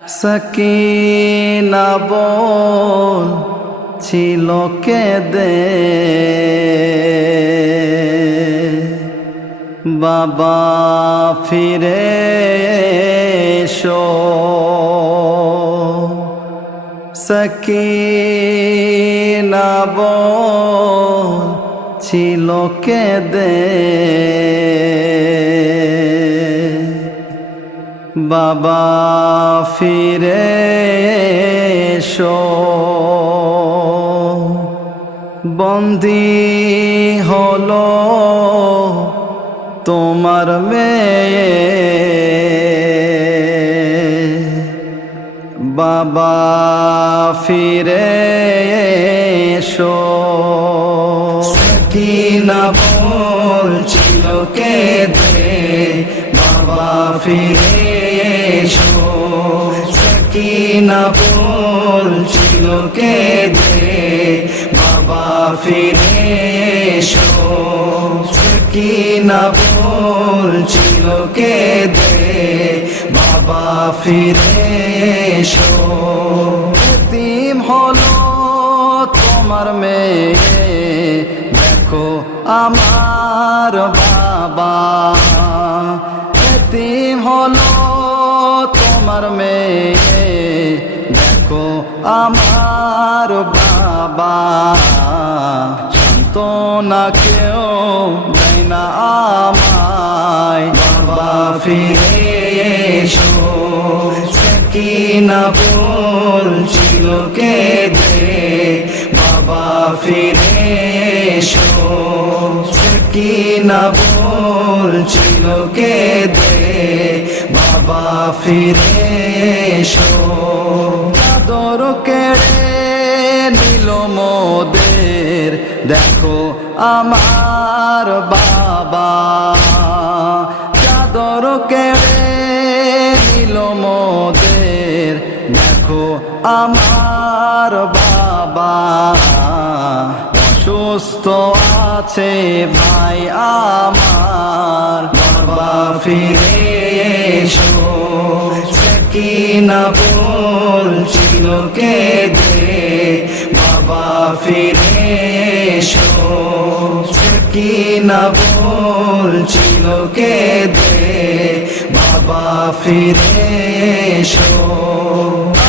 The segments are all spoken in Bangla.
সকিনা বোন ছিল কেঁদে, বাবা ফিরে এসো। সকিনা বোন ছিল কেঁদে, বাবা ফিরে এসো। বন্দী হলো তোমার মেয়ে, বাবা ফিরে এসো। সকিনা বলছিল কেঁদে, বাবা ফিরে এসো। সকিনা বলছিল কেঁদে, বাবা ফিরে এসো। সকিনা বলছিল কেঁদে, বাবা ফিরে এসো। এতিম হলো তোমার মেয়ে, দেখো আমার বাবা। এতিম হলো তোমার মেয়ে, দেখো আমার বাবা। সান্ত্বনা কেউ দেয় না আমায়, বাবা ফিরে এসো। সকিনা বলছিল কেঁদে, বাবা ফিরে এসো। সকিনা বলছিল কেঁদে, বাবা ফিরে এসো। চাদর কেড়ে নিল মোদের, দেখো আমার বাবা। চাদর কেড়ে নিল মোদের, দেখো আমার বাবা। অসুস্থ আছে ভাই আমার, বাবা ফিরে এসো। সকিনা বলছিল কেঁদে, বাবা ফিরে এসো। সকিনা বলছিল কেঁদে, বাবা ফিরে এসো।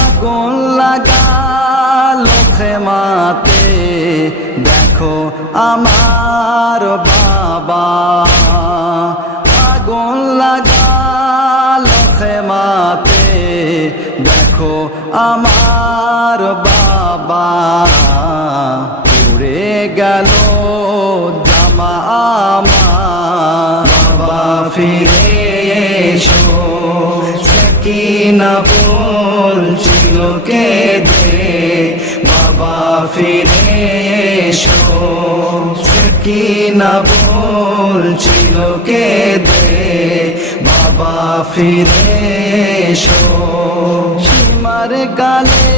আগুন লাগালো খেমাতে, দেখো আমার বাবা। আগুন লাগালো খেমাতে, দেখো আমার বাবা। পুড়ে গেল জামা আমার, বাবা ফিরে এসো। সকিনা বলছিল কেঁদে, বাবা ফিরে এসো। সকিনা বলছিল কেঁদে, বাবা ফিরে এসো। সীমার গালে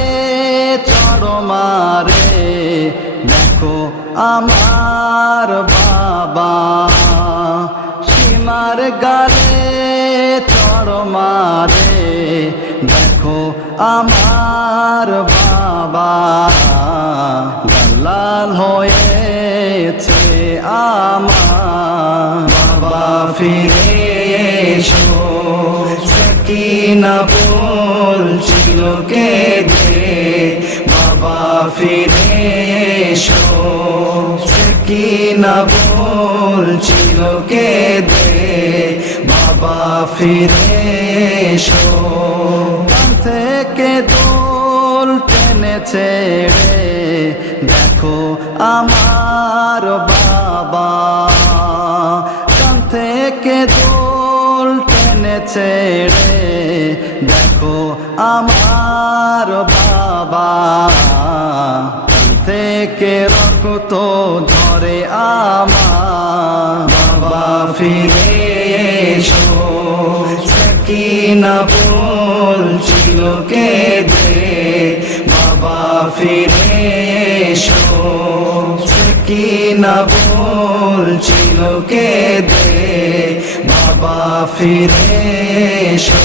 চড় মারে, দেখো আমার বাবা। সীমার গালে চড় মারে, দেখো আমার বাবা। লাল হয়েছে আমার, বাবা ফিরে এসো। সকিনা বলছিল কেঁদে, বাবা ফিরে এসো। সকিনা বলছিল কেঁদে, বাবা ফিরে এসো। কান থেকে দোল টেনেছে রে, দেখো আমার বাবা। কান থেকে দোল টেনেছে রে, দেখো আমার বাবা। কান থেকে রক্ত ধরে আমার, বাবা ফিরে এসো। সকিনা বলছিল কেঁদে, বাবা ফিরে এসো। সকিনা বলছিল কেঁদে, বাবা ফিরে এসো।